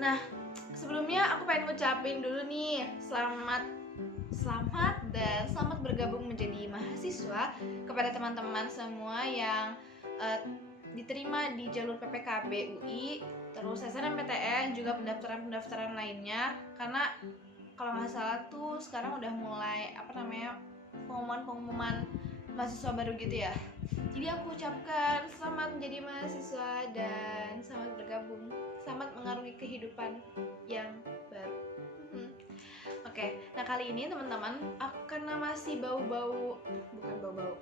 Nah, sebelumnya aku pengen ngucapin dulu nih selamat dan selamat bergabung menjadi mahasiswa kepada teman-teman semua yang diterima di jalur PPKB UI, terus SNMPTN, juga pendaftaran lainnya. Karena kalau nggak salah tuh sekarang udah mulai pengumuman mahasiswa baru gitu ya. Jadi aku ucapkan selamat menjadi mahasiswa dan selamat bergabung, selamat mengarungi kehidupan yang baru. Oke, nah kali ini teman-teman, karena masih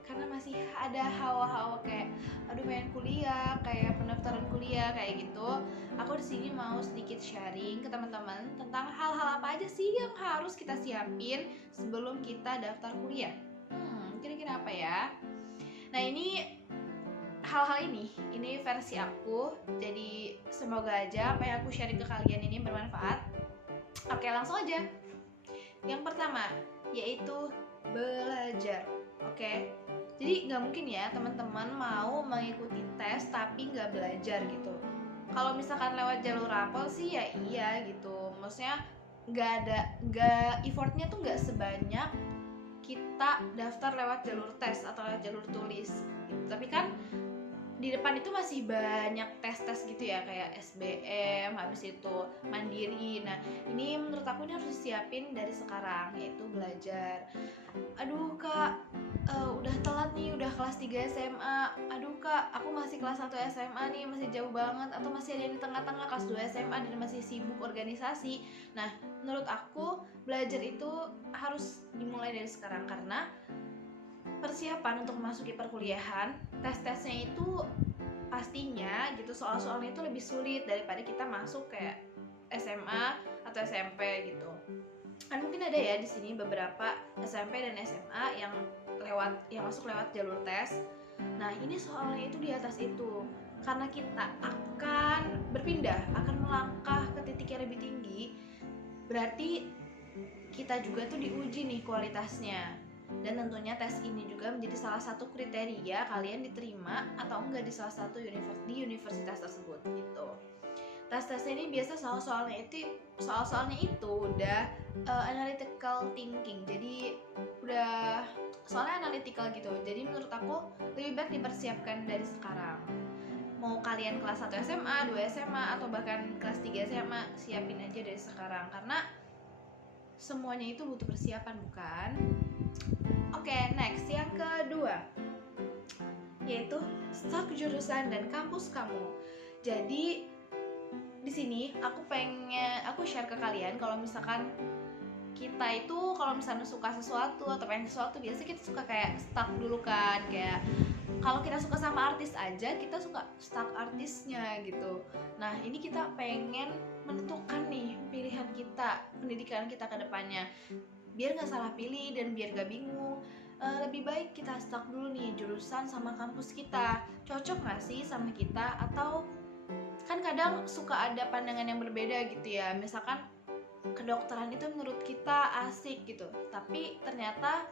karena masih ada hawa-hawa kayak aduh pengen kuliah, kayak pendaftaran kuliah kayak gitu. Aku di sini mau sedikit sharing ke teman-teman tentang hal-hal apa aja sih yang harus kita siapin sebelum kita daftar kuliah. Kira-kira apa ya? Nah, hal-hal ini versi aku. Jadi semoga aja apa yang aku sharing ke kalian ini bermanfaat. Oke, langsung aja. Yang pertama yaitu belajar. Oke, jadi nggak mungkin ya teman-teman mau mengikuti tes tapi nggak belajar gitu. Kalau misalkan lewat jalur rapel sih ya iya gitu, maksudnya effortnya tuh nggak sebanyak kita daftar lewat jalur tes atau lewat jalur tulis gitu. Tapi kan di depan itu masih banyak tes-tes gitu ya, kayak SBM, habis itu mandiri. Nah, ini menurut aku ini harus disiapin dari sekarang, yaitu belajar. Aduh kak, udah telat nih, udah kelas 3 SMA. Aduh kak, aku masih kelas 1 SMA nih, masih jauh banget. Atau masih ada yang di tengah-tengah kelas 2 SMA dan masih sibuk organisasi. Nah, menurut aku belajar itu harus dimulai dari sekarang, karena persiapan untuk memasuki perkuliahan, tes-tesnya itu pastinya gitu, soal-soalnya itu lebih sulit daripada kita masuk kayak SMA atau SMP gitu. Kan mungkin ada ya di sini beberapa SMP dan SMA yang masuk lewat jalur tes. Nah, ini soalnya itu di atas itu. Karena kita akan melangkah ke titik yang lebih tinggi, berarti kita juga tuh diuji nih kualitasnya. Dan tentunya tes ini juga menjadi salah satu kriteria kalian diterima atau enggak di salah satu universitas tersebut gitu. Tes-tesnya ini biasa soal-soalnya itu udah analytical thinking. Jadi udah soalnya analytical gitu. Jadi menurut aku lebih baik dipersiapkan dari sekarang. Mau kalian kelas 1 SMA, 2 SMA, atau bahkan kelas 3 SMA, siapin aja dari sekarang, karena semuanya itu butuh persiapan, bukan? Oke, next, yang kedua yaitu stak jurusan dan kampus kamu. Jadi di sini aku share ke kalian kalau misalkan kita itu kalau misalnya suka sesuatu atau pengen sesuatu, biasanya kita suka kayak stuck dulu kan, kayak kalau kita suka sama artis aja kita suka stuck artisnya gitu. Nah, ini kita pengen menentukan nih pilihan kita, pendidikan kita ke depannya, biar nggak salah pilih dan biar nggak bingung. Lebih baik kita stuck dulu nih jurusan sama kampus kita, cocok nggak sih sama kita, atau kan kadang suka ada pandangan yang berbeda gitu ya, misalkan kedokteran itu menurut kita asik gitu, tapi ternyata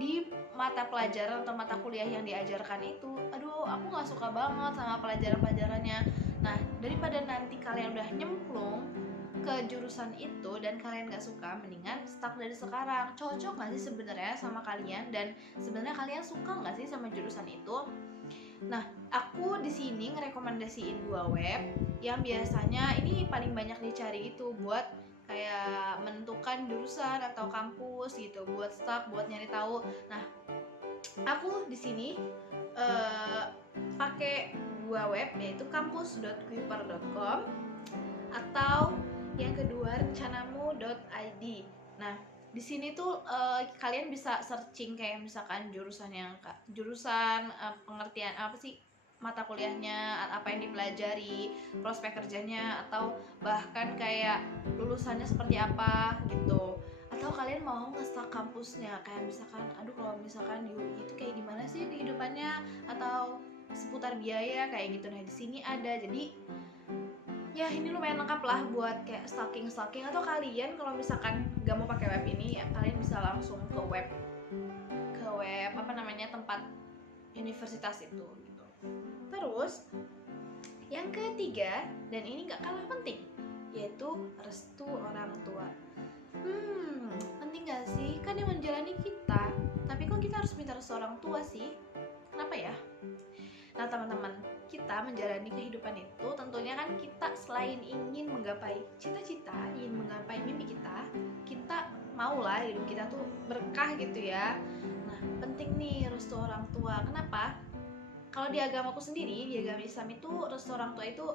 di mata pelajaran atau mata kuliah yang diajarkan itu, aduh aku nggak suka banget sama pelajaran-pelajarannya. Nah, daripada nanti kalian udah nyemplung ke jurusan itu dan kalian gak suka, mendingan start dari sekarang. Cocok gak sih sebenarnya sama kalian, dan sebenarnya kalian suka gak sih sama jurusan itu? Nah, aku di sini ngerekomendasiin 2 web yang biasanya ini paling banyak dicari itu buat kayak menentukan jurusan atau kampus gitu, buat start, buat nyari tahu. Nah, aku di sini pakai 2 web, yaitu kampus.kuiper.com atau yang kedua rencanamu.id. Nah, di sini tuh kalian bisa searching kayak misalkan pengertian apa sih mata kuliahnya, apa yang dipelajari, prospek kerjanya, atau bahkan kayak lulusannya seperti apa gitu. Atau kalian mau nge-stalk kampusnya, kayak misalkan aduh kalau misalkan di UI itu kayak gimana sih kehidupannya, atau seputar biaya kayak gitu. Nah, di sini ada. Jadi ya ini lumayan lengkap lah buat kayak stalking, atau kalian kalau misalkan gak mau pakai web ini ya kalian bisa langsung ke web tempat universitas itu gitu. Terus yang ketiga, dan ini gak kalah penting, yaitu restu orang tua. Penting gak sih? Kan yang menjalani kita, tapi kok kita harus minta restu orang tua sih? Kenapa ya? Nah teman-teman, kita menjalani kehidupan itu tentunya kan kita selain ingin menggapai cita-cita, ingin menggapai mimpi kita maulah hidup kita tuh berkah gitu ya. Nah penting nih restu orang tua. Kenapa? Kalau di agamaku sendiri, di agama Islam itu restu orang tua itu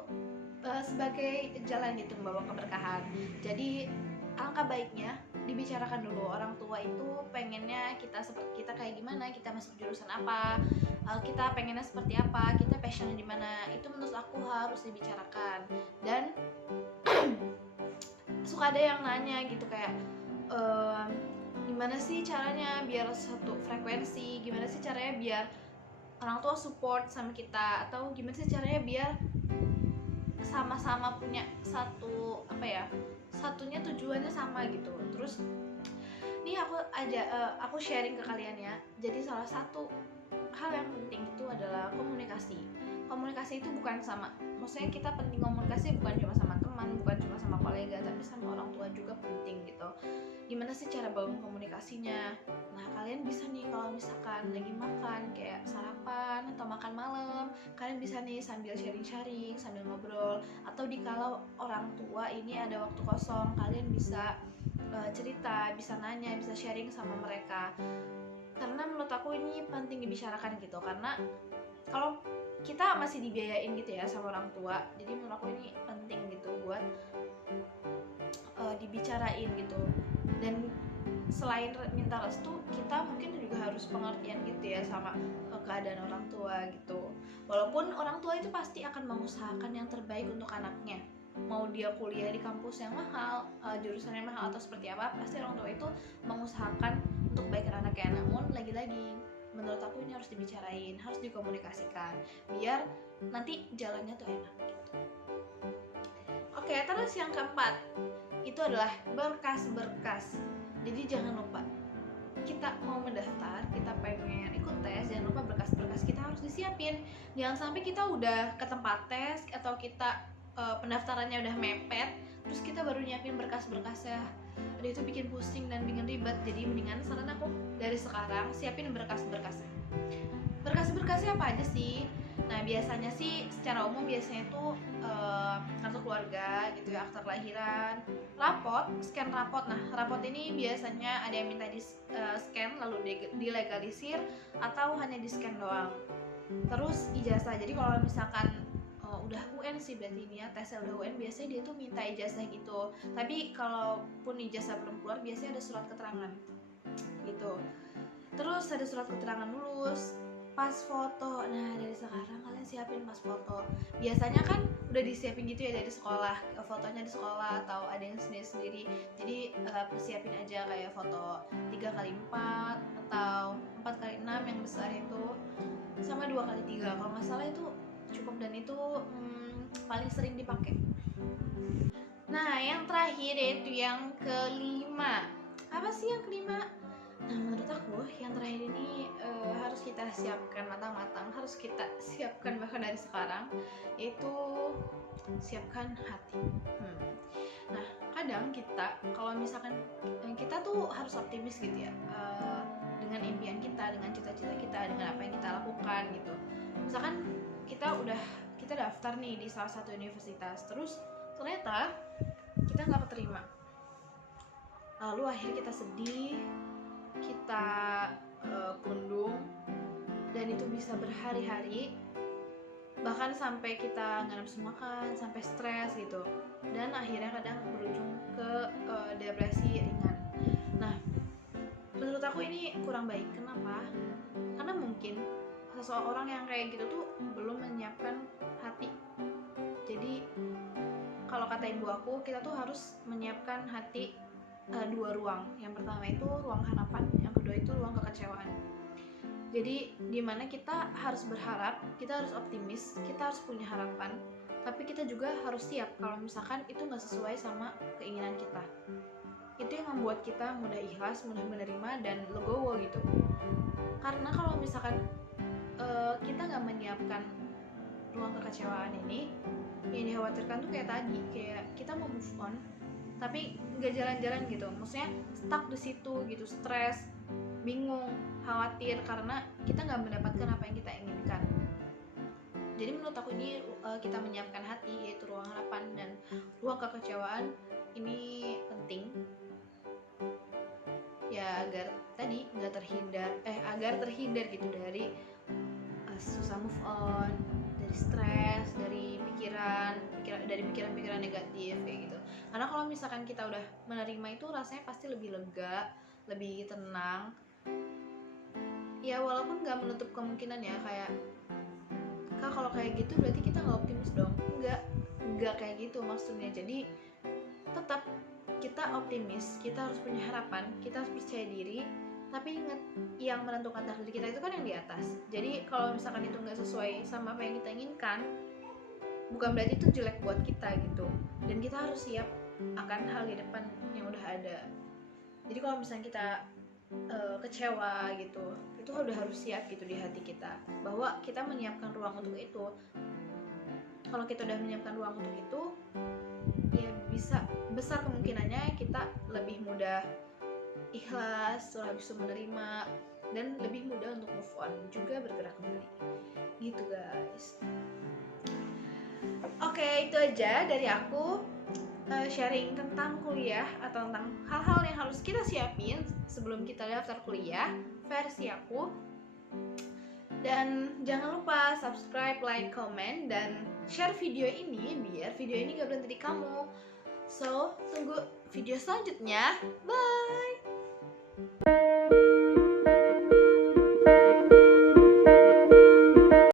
sebagai jalan gitu membawa keberkahan. Jadi alangkah baiknya dibicarakan dulu orang tua itu pengennya kita seperti kita kayak gimana, kita masuk jurusan apa, kita pengennya seperti apa, kita passionnya di mana. Itu menurut aku harus dibicarakan. Dan suka ada yang nanya gitu kayak gimana sih caranya biar satu frekuensi, gimana sih caranya biar orang tua support sama kita, atau gimana sih caranya biar sama-sama punya satunya tujuannya sama gitu. Terus nih aku sharing ke kalian ya. Jadi salah satu hal yang penting itu adalah komunikasi. Komunikasi itu bukan sama, maksudnya kita penting komunikasi bukan cuma sama teman, bukan cuma sama kolega, tapi sama orang tua juga penting gitu. Gimana sih cara bangun komunikasinya? Nah kalian bisa nih kalau misalkan lagi makan kayak sarapan atau makan malam, kalian bisa nih sambil sharing-sharing, sambil ngobrol. Atau dikala orang tua ini ada waktu kosong, kalian bisa cerita, bisa nanya, bisa sharing sama mereka. Karena menurut aku ini penting dibicarakan gitu, karena kalau kita masih dibiayain gitu ya sama orang tua, jadi menurut aku ini penting gitu buat dibicarain gitu. Dan selain minta restu, kita mungkin juga harus pengertian gitu ya sama keadaan orang tua gitu. Walaupun orang tua itu pasti akan mengusahakan yang terbaik untuk anaknya, mau dia kuliah di kampus yang mahal, jurusan yang mahal atau seperti apa, pasti orang tua itu mengusahakan untuk kebaikan anaknya. Namun lagi-lagi menurut aku ini harus dibicarain, harus dikomunikasikan biar nanti jalannya tuh enak gitu. Oke, terus yang keempat itu adalah berkas-berkas. Jadi jangan lupa, kita mau mendaftar, kita pengen ikut tes, jangan lupa berkas-berkas kita harus disiapin. Jangan sampai kita udah ke tempat tes atau kita pendaftarannya udah mepet, terus kita baru nyiapin berkas-berkasnya. Aduh, itu bikin pusing dan bikin ribet. Jadi mendingan saran aku dari sekarang siapin berkas-berkasnya. Berkas-berkasnya apa aja sih? Nah biasanya sih secara umum biasanya itu kartu keluarga gitu ya, akta kelahiran, rapot, scan rapot. Nah rapot ini biasanya ada yang minta di scan lalu dilegalisir atau hanya di scan doang. Terus ijazah. Jadi kalau misalkan udah UN sih berarti ini ya, tesnya udah UN, biasanya dia tuh minta ijazah gitu. Tapi kalaupun ijazah belum keluar, biasanya ada surat keterangan gitu. Terus ada surat keterangan lulus, pas foto. Nah dari sekarang kalian siapin pas foto. Biasanya kan udah disiapin gitu ya dari sekolah, fotonya di sekolah atau ada yang sendiri-sendiri. Jadi persiapin aja kayak foto 3x4 atau 4x6 yang besar itu, sama 2x3 kalau nggak salah itu cukup, dan itu paling sering dipakai. Nah yang terakhir yaitu yang kelima. Apa sih yang kelima? Nah menurut aku yang terakhir ini harus kita siapkan matang-matang, harus kita siapkan bahkan dari sekarang, yaitu siapkan hati. Nah kadang kita kalau misalkan kita tuh harus optimis gitu ya, dengan impian kita, dengan cita-cita kita, dengan apa yang kita lakukan gitu. Misalkan kita daftar nih di salah satu universitas, terus ternyata kita nggak keterima, lalu akhirnya kita sedih, kita kundung, dan itu bisa berhari-hari, bahkan sampai kita nggak nafsu makan, sampai stres gitu, dan akhirnya kadang berujung ke depresi ringan. Nah menurut aku ini kurang baik. Kenapa? Karena mungkin seseorang yang kayak gitu tuh belum menyiapkan hati. Jadi kalau kata ibu aku, kita tuh harus menyiapkan hati dua ruang. Yang pertama itu ruang harapan, yang kedua itu ruang kekecewaan. Jadi dimana kita harus berharap, kita harus optimis, kita harus punya harapan, tapi kita juga harus siap kalau misalkan itu nggak sesuai sama keinginan kita. Itu yang membuat kita mudah ikhlas, mudah menerima, dan legowo gitu. Karena kalau misalkan kita nggak menyiapkan ruang kekecewaan ini, yang dikhawatirkan tuh kayak tadi, kayak kita mau move on tapi nggak jalan-jalan gitu, maksudnya stuck di situ gitu, stres, bingung, khawatir karena kita nggak mendapatkan apa yang kita inginkan. Jadi menurut aku ini kita menyiapkan hati, yaitu ruang harapan dan ruang kekecewaan ini penting ya, agar tadi nggak agar terhindar gitu dari susah move on, dari stres, dari pikiran-pikiran negatif kayak gitu. Karena kalau misalkan kita udah menerima itu rasanya pasti lebih lega, lebih tenang. Ya walaupun nggak menutup kemungkinan ya, kayak Kak kalau kayak gitu berarti kita nggak optimis dong. Nggak kayak gitu maksudnya. Jadi tetap kita optimis, kita harus punya harapan, kita harus percaya diri. Tapi ingat, yang menentukan takdir kita itu kan yang di atas. Jadi kalau misalkan itu nggak sesuai sama apa yang kita inginkan, bukan berarti itu jelek buat kita gitu. Dan kita harus siap akan hal di depan yang udah ada. Jadi kalau misalnya kita kecewa gitu, itu udah harus siap gitu di hati kita, bahwa kita menyiapkan ruang untuk itu. Kalau kita udah menyiapkan ruang untuk itu, ya bisa besar kemungkinannya kita lebih mudah ikhlas, lebih bisa menerima, dan lebih mudah untuk move on, juga bergerak kembali gitu guys. Oke, itu aja dari aku, sharing tentang kuliah atau tentang hal-hal yang harus kita siapin sebelum kita daftar kuliah versi aku. Dan jangan lupa subscribe, like, comment, dan share video ini biar video ini gak berhenti di kamu. So, tunggu video selanjutnya. Bye!